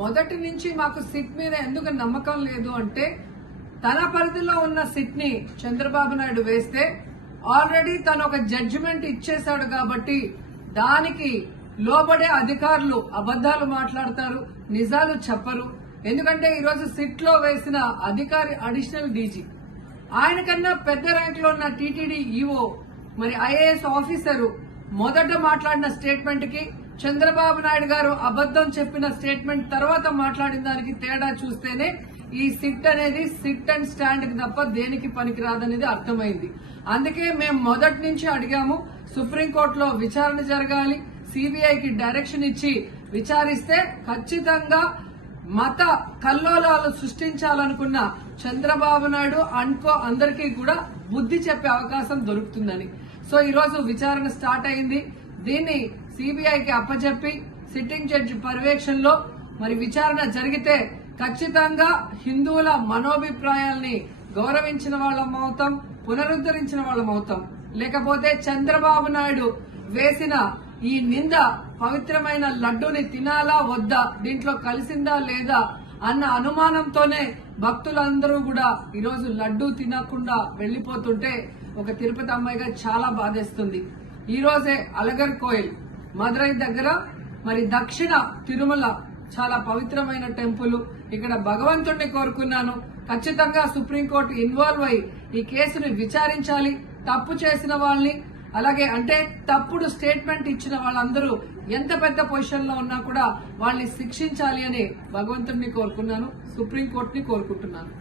మొదటి నుంచి మాకు సిట్ మీద ఎందుకు నమ్మకం లేదు అంటే తన పరిధిలో ఉన్న సిట్ ని చంద్రబాబు నాయుడు వేస్తే ఆల్రెడీ తను ఒక జడ్జిమెంట్ ఇచ్చేశాడు కాబట్టి దానికి లోబడే అధికారులు అబద్దాలు మాట్లాడతారు, నిజాలు చెప్పరు. ఎందుకంటే ఈరోజు సిట్ లో వేసిన అధికారి అడిషనల్ డీజీ, ఆయన కన్నా పెద్ద ర్యాంక్ లో ఉన్న టీటీడీ ఈఓ, మరి ఐఏఎస్ ఆఫీసరు మొదట మాట్లాడిన స్టేట్మెంట్ కి చంద్రబాబు నాయుడు గారు అబద్దం చెప్పిన స్టేట్మెంట్ తర్వాత మాట్లాడిన దానికి తేడా చూస్తేనే ఈ సిట్ అనేది సిట్ అండ్ స్టాండ్ కి తప్ప దేనికి పనికిరాదనేది అర్థమైంది. అందుకే మేము మొదటి నుంచి అడిగాము, సుప్రీంకోర్టులో విచారణ జరగాలి, సిబిఐకి డైరెక్షన్ ఇచ్చి విచారిస్తే ఖచ్చితంగా మత కల్లోలాలు సృష్టించాలనుకున్న చంద్రబాబు నాయుడు అందరికీ కూడా బుద్ధి చెప్పే అవకాశం దొరుకుతుందని. సో ఈ రోజు విచారణ స్టార్ట్ అయింది. దీన్ని సిబిఐకి అప్పచెప్పి సిట్టింగ్ జడ్జి పర్యవేక్షణలో మరి విచారణ జరిగితే ఖచ్చితంగా హిందువుల మనోభిప్రాయాల్ని గౌరవించిన వాళ్ళమవుతాం, పునరుద్ధరించిన వాళ్ళమవుతాం. లేకపోతే చంద్రబాబు నాయుడు వేసిన ఈ నింద పవిత్రమైన లడ్డూని తినాలా వద్దా, దీంట్లో కలిసిందా లేదా అన్న అనుమానంతోనే భక్తులందరూ కూడా ఈరోజు లడ్డూ తినకుండా వెళ్లిపోతుంటే ఒక తిరుపతి అమ్మాయిగా చాలా బాధేస్తుంది. ఈ రోజే అలగర్ కోయిల్ మదురై దగ్గర మరి దక్షిణ తిరుమల చాలా పవిత్రమైన టెంపుల్. ఇక్కడ భగవంతుడిని కోరుకున్నాను, ఖచ్చితంగా సుప్రీంకోర్టు ఇన్వాల్వ్ అయి ఈ కేసుని విచారించాలి. తప్పు చేసిన వాళ్ళని, అలాగే అంటే తప్పుడు స్టేట్మెంట్ ఇచ్చిన వాళ్ళందరూ ఎంత పెద్ద పొజిషన్ లో ఉన్నా కూడా వాళ్ళని శిక్షించాలి అని భగవంతుడిని కోరుకున్నాను, సుప్రీంకోర్టుని కోరుకుంటున్నాను.